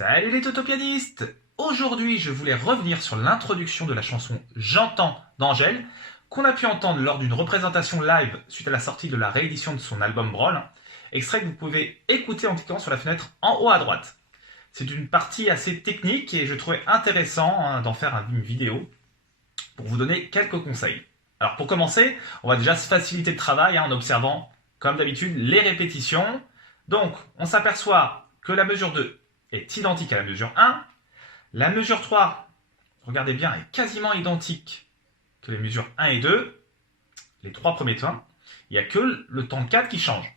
Salut les totopianistes! Aujourd'hui, je voulais revenir sur l'introduction de la chanson J'entends d'Angèle, qu'on a pu entendre lors d'une représentation live suite à la sortie de la réédition de son album Brawl, extrait que vous pouvez écouter en cliquant sur la fenêtre en haut à droite. C'est une partie assez technique et je trouvais intéressant d'en faire une vidéo pour vous donner quelques conseils. Alors pour commencer, on va déjà se faciliter le travail en observant, comme d'habitude, les répétitions. Donc, on s'aperçoit que la mesure 2 est identique à la mesure 1. La mesure 3, regardez bien, est quasiment identique que les mesures 1 et 2, les trois premiers temps. Il n'y a que le temps 4 qui change.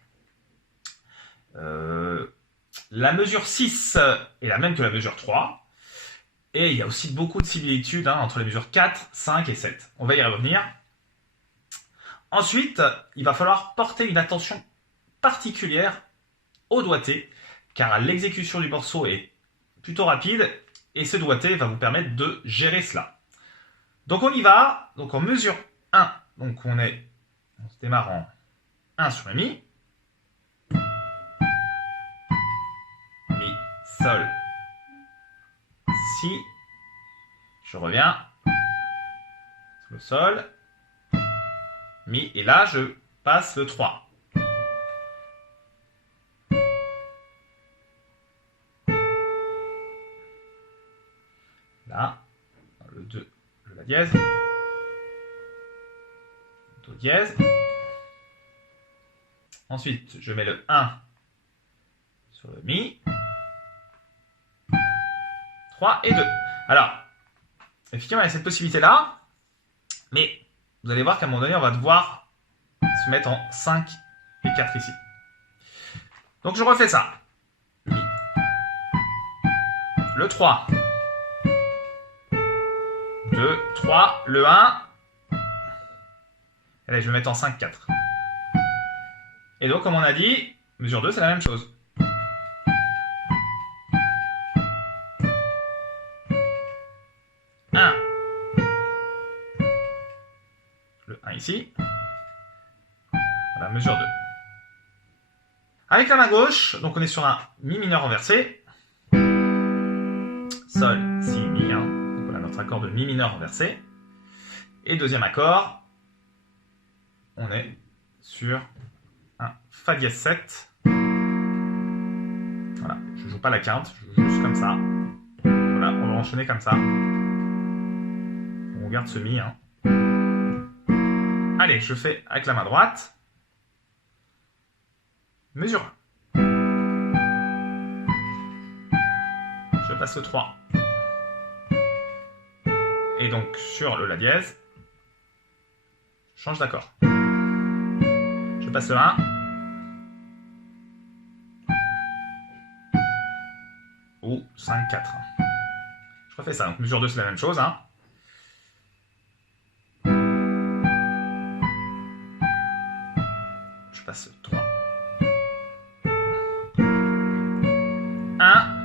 La mesure 6 est la même que la mesure 3. Et il y a aussi beaucoup de similitudes entre les mesures 4, 5 et 7. On va y revenir. Ensuite, il va falloir porter une attention particulière au doigté, car l'exécution du morceau est plutôt rapide, et ce doigté va vous permettre de gérer cela. Donc on y va, donc en mesure 1, donc on se démarre en 1 sur le Mi, Mi, Sol, Si, je reviens sur le Sol, Mi, et là je passe le 3. Là, le 2, le La dièse, Do dièse. Ensuite, je mets le 1 sur le Mi, 3 et 2. Alors, effectivement, il y a cette possibilité-là, mais vous allez voir qu'à un moment donné, on va devoir se mettre en 5 et 4 ici. Donc, je refais ça. Mi. Le 3. 2, 3, le 1. Et là, je vais mettre en 5, 4. Et donc, comme on a dit, mesure 2, c'est la même chose. Le 1 ici. Voilà, mesure 2. Avec la main gauche, donc on est sur un Mi mineur renversé. Sol, Si, Mi. Donc voilà notre accord de Mi mineur renversé. Et deuxième accord, on est sur un Fa dièse 7. Voilà, je ne joue pas la quinte, je joue juste comme ça. Voilà, on va enchaîner comme ça. On garde ce Mi. Allez, je fais avec la main droite. Mesure 1. Je passe le 3. Et donc sur le La dièse, je change d'accord. Je passe le 1. Ou 5, 4. Je refais ça. Donc mesure 2, c'est la même chose. Je passe le 3. 1.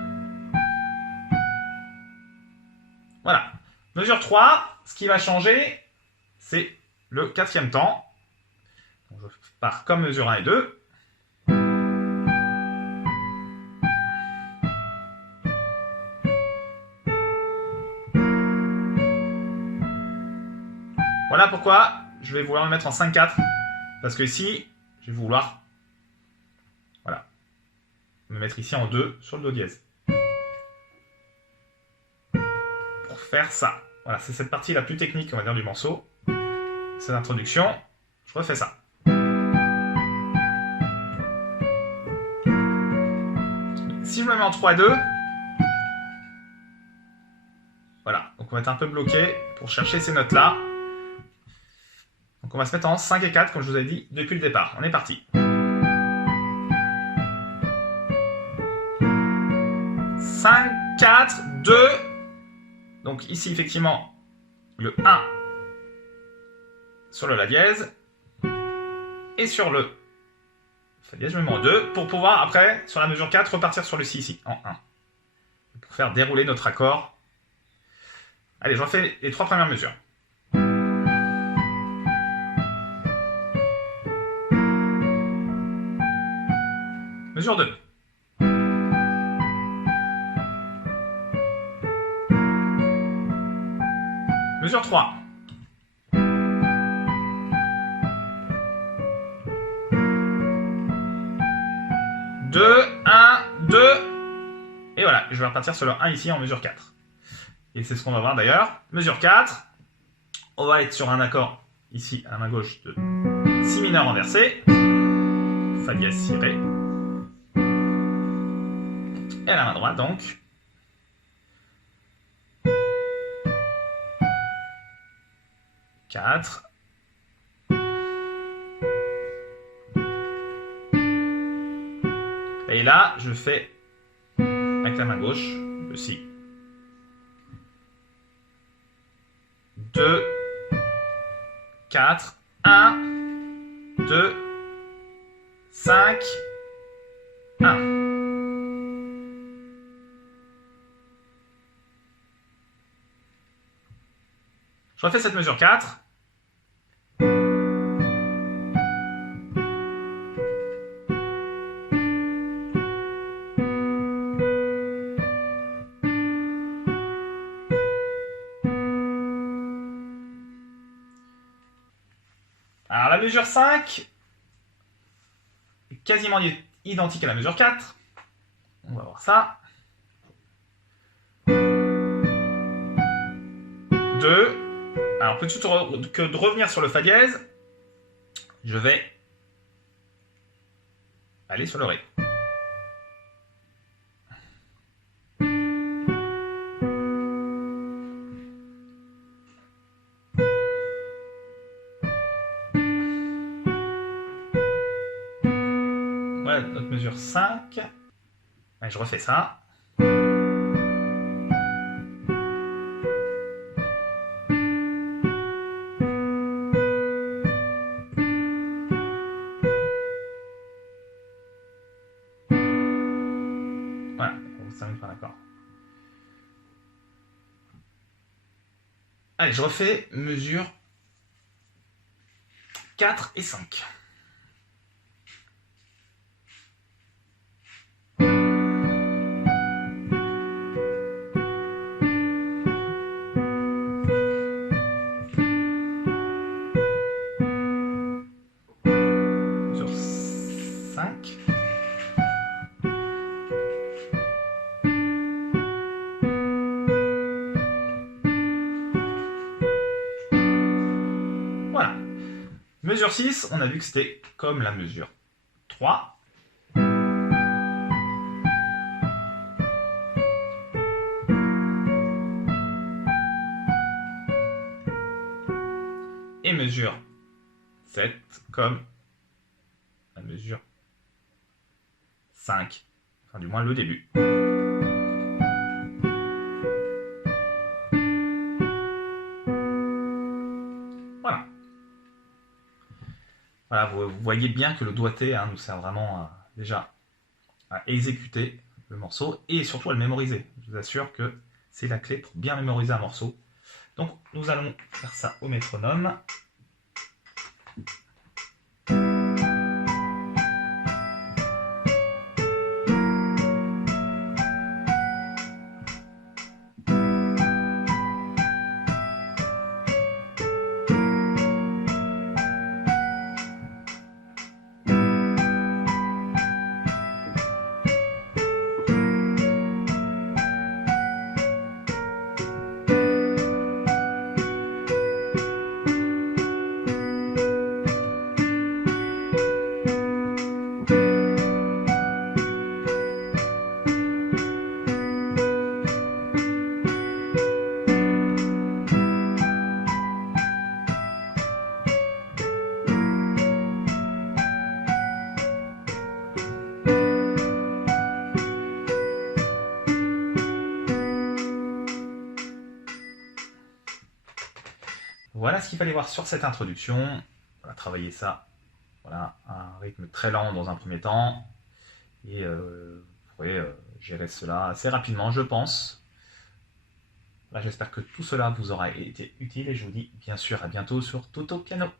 Voilà. Mesure 3, ce qui va changer, c'est le quatrième temps. Donc je pars comme mesure 1 et 2. Voilà pourquoi je vais vouloir le mettre en 5-4. Parce que ici, je vais vouloir me mettre ici en 2 sur le Do dièse. Pour faire ça. Voilà, c'est cette partie la plus technique, on va dire, du morceau. C'est l'introduction. Je refais ça. Si je me mets en 3-2, voilà, donc on va être un peu bloqué pour chercher ces notes-là. Donc on va se mettre en 5 et 4, comme je vous ai dit depuis le départ. On est parti. 5, 4, 2. Donc ici, effectivement, le 1 sur le La dièse. Et sur le Fa dièse, je me mets en 2 pour pouvoir, après, sur la mesure 4, repartir sur le Si ici, en 1. Pour faire dérouler notre accord. Allez, je refais les 3 premières mesures. Mesure 2. Mesure 3. Deux, 1, 2. Et voilà, je vais repartir sur le 1 ici en mesure 4. Et c'est ce qu'on va voir d'ailleurs. Mesure 4. On va être sur un accord ici à la main gauche de si mineur renversé. Fa dièse si ré. Et à la main droite donc. Quatre. Et là, je fais avec la main gauche le si. 2, 4, 1, 2, 5, 1. Je refais cette mesure 4. Alors la mesure 5 est quasiment identique à la mesure 4. On va voir ça. 2. Alors plutôt que de revenir sur le fa dièse, je vais aller sur le ré. Voilà notre mesure 5. Et je refais ça. Voilà, on termine par l'accord. Allez, je refais mesure 4 et 5. Mesure 5. Voilà. Mesure 6, on a vu que c'était comme la mesure 3. Et mesure 7 comme la mesure 5. Enfin, du moins le début. Voilà. Voilà, vous voyez bien que le doigté nous sert vraiment déjà à exécuter le morceau et surtout à le mémoriser. Je vous assure que c'est la clé pour bien mémoriser un morceau. Donc nous allons faire ça au métronome. Voilà ce qu'il fallait voir sur cette introduction. On va travailler ça, voilà, à un rythme très lent dans un premier temps. Et vous pourrez gérer cela assez rapidement, je pense. Voilà, j'espère que tout cela vous aura été utile et je vous dis bien sûr à bientôt sur Toto Piano.